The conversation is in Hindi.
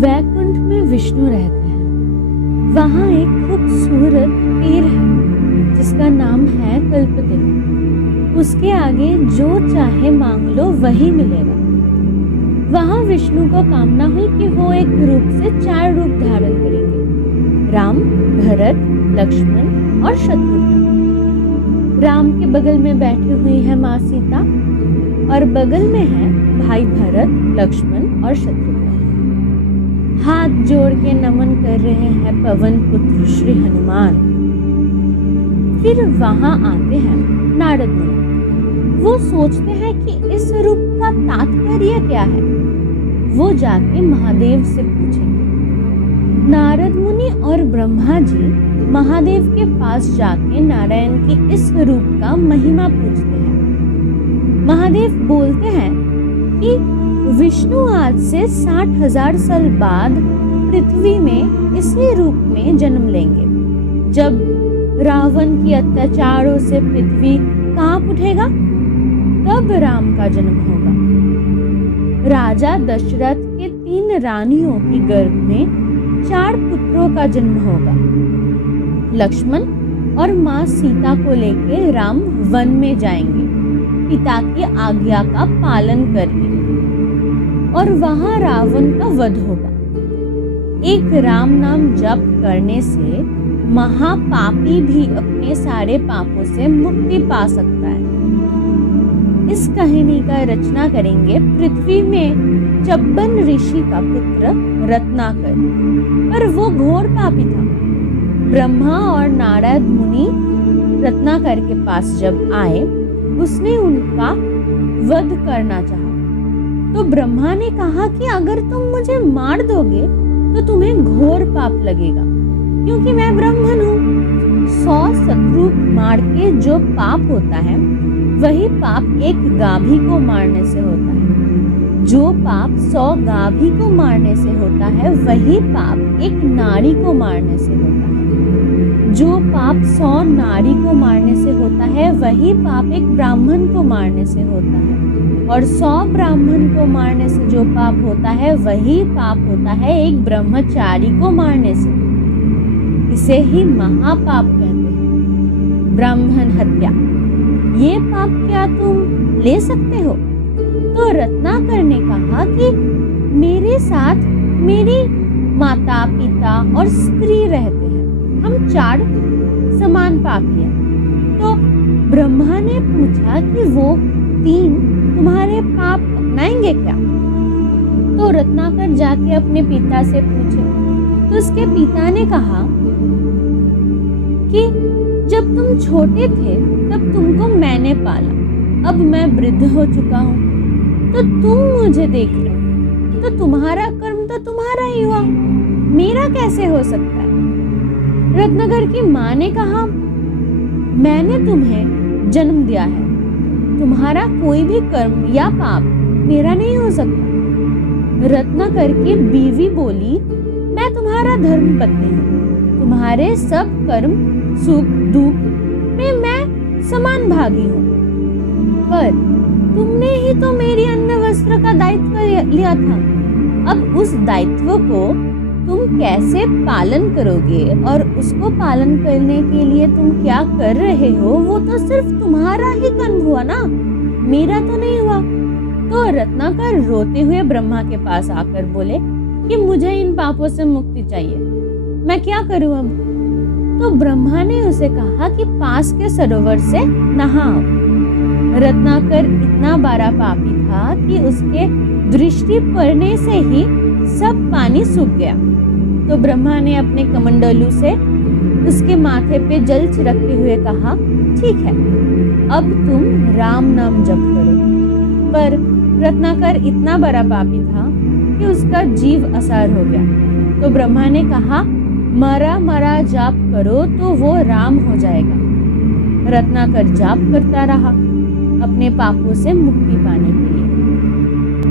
वैकुंठ में विष्णु रहते हैं। वहाँ एक खूबसूरत पेड़ है जिसका नाम है कल्पतरु। उसके आगे जो चाहे मांग लो वही मिलेगा। वहाँ विष्णु को कामना हुई कि वो एक रूप से 4 रूप धारण करेंगे, राम, भरत, लक्ष्मण और शत्रुघ्न। राम के बगल में बैठी हुई है माँ सीता और बगल में है भाई भरत, लक्ष्मण और शत्रुघ्न। हाथ जोड़ के नमन कर रहे हैं पवन पुत्र श्री हनुमान। फिर वहां आते हैं नारद मुनि। वो सोचते हैं कि इस रूप का तात्पर्य क्या है। वो जाके महादेव से पूछेंगे। नारद मुनि और ब्रह्मा जी महादेव के पास जाके नारायण की इस रूप का महिमा पूछते हैं। महादेव बोलते हैं कि विष्णु आज से 60,000 साल बाद पृथ्वी में इसी रूप में जन्म लेंगे। जब रावण के अत्याचारों से पृथ्वी कांप उठेगा तब राम का जन्म होगा। राजा दशरथ के 3 रानियों की गर्भ में 4 पुत्रों का जन्म होगा। लक्ष्मण और माँ सीता को लेकर राम वन में जाएंगे पिता की आज्ञा का पालन करके, और वहां रावण का वध होगा। एक राम नाम जप करने से महापापी भी अपने सारे पापों से मुक्ति पा सकता है। इस कहानी का रचना करेंगे पृथ्वी में चब्बन ऋषि का पुत्र रत्नाकर, पर वो घोर पापी था। ब्रह्मा और नारद मुनि रत्नाकर के पास जब आए, उसने उनका वध करना चाहा। तो ब्रह्मा ने कहा कि अगर तुम मुझे मार दोगे तो तुम्हें घोर पाप लगेगा, क्योंकि मैं ब्राह्मण हूँ। 100 शत्रु मार के जो पाप होता है वही पाप एक गाभी को मारने से होता है। जो पाप 100 गाभी को मारने से होता है वही पाप एक नारी को मारने से होता है। जो पाप 100 नारी को मारने से होता है वही पाप एक ब्राह्मण को मारने से होता है, और 100 ब्राह्मण को मारने से जो पाप होता है वही पाप होता है एक ब्रह्मचारी को मारने से। इसे ही महापाप कहते हैं, ब्राह्मण हत्या। ये पाप क्या तुम ले सकते हो? तो रत्नाकर ने कहा कि मेरे साथ मेरी माता, पिता और स्त्री रहते हैं। हम 4 समान पापी हैं। तो ब्रह्मा ने पूछा कि वो 3 तुम्हारे पाप अपनाएंगे क्या? तो रत्नाकर जाके अपने पिता से पूछे। तो उसके पिता ने कहा कि जब तुम छोटे थे तब तुमको मैंने पाला, अब मैं वृद्ध हो चुका हूँ तो तुम मुझे देख रहे हो, तो तुम्हारा कर्म तो तुम्हारा ही हुआ, मेरा कैसे हो सकता है? रत्नाकर की माँ ने कहा, मैंने तुम्हें जन्म दिया है, तुम्हारा कोई भी कर्म या पाप मेरा नहीं हो सकता। रत्नाकर की बीवी बोली, मैं तुम्हारा धर्म पत्नी हूँ, तुम्हारे सब कर्म सुख दुख में मैं समान भागी हूँ, पर तुमने ही तो मेरी अन्न वस्त्र का दायित्व लिया था। अब उस दायित्व को तुम कैसे पालन करोगे, और उसको पालन करने के लिए तुम क्या कर रहे हो, वो तो सिर्फ तुम्हारा ही कर्म हुआ ना, मेरा तो नहीं हुआ। तो रत्नाकर रोते हुए ब्रह्मा के पास आकर बोले कि मुझे इन पापों से मुक्ति चाहिए, मैं क्या करूं अब? तो ब्रह्मा ने उसे कहा कि पास के सरोवर से नहाओ। रत्नाकर इतना बड़ा पापी था कि उसके दृष्टि पड़ने से ही सब पानी सूख गया। तो ब्रह्मा ने अपने कमंडलू से उसके माथे पे जल छिड़कते हुए कहा, ठीक है, अब तुम राम नाम जप करो। पर रत्नाकर इतना बड़ा पापी था कि उसका जीव असार हो गया। तो ब्रह्मा ने कहा, मरा मरा जाप करो तो वो राम हो जाएगा। रत्नाकर जाप करता रहा अपने पापों से मुक्ति पाने के लिए।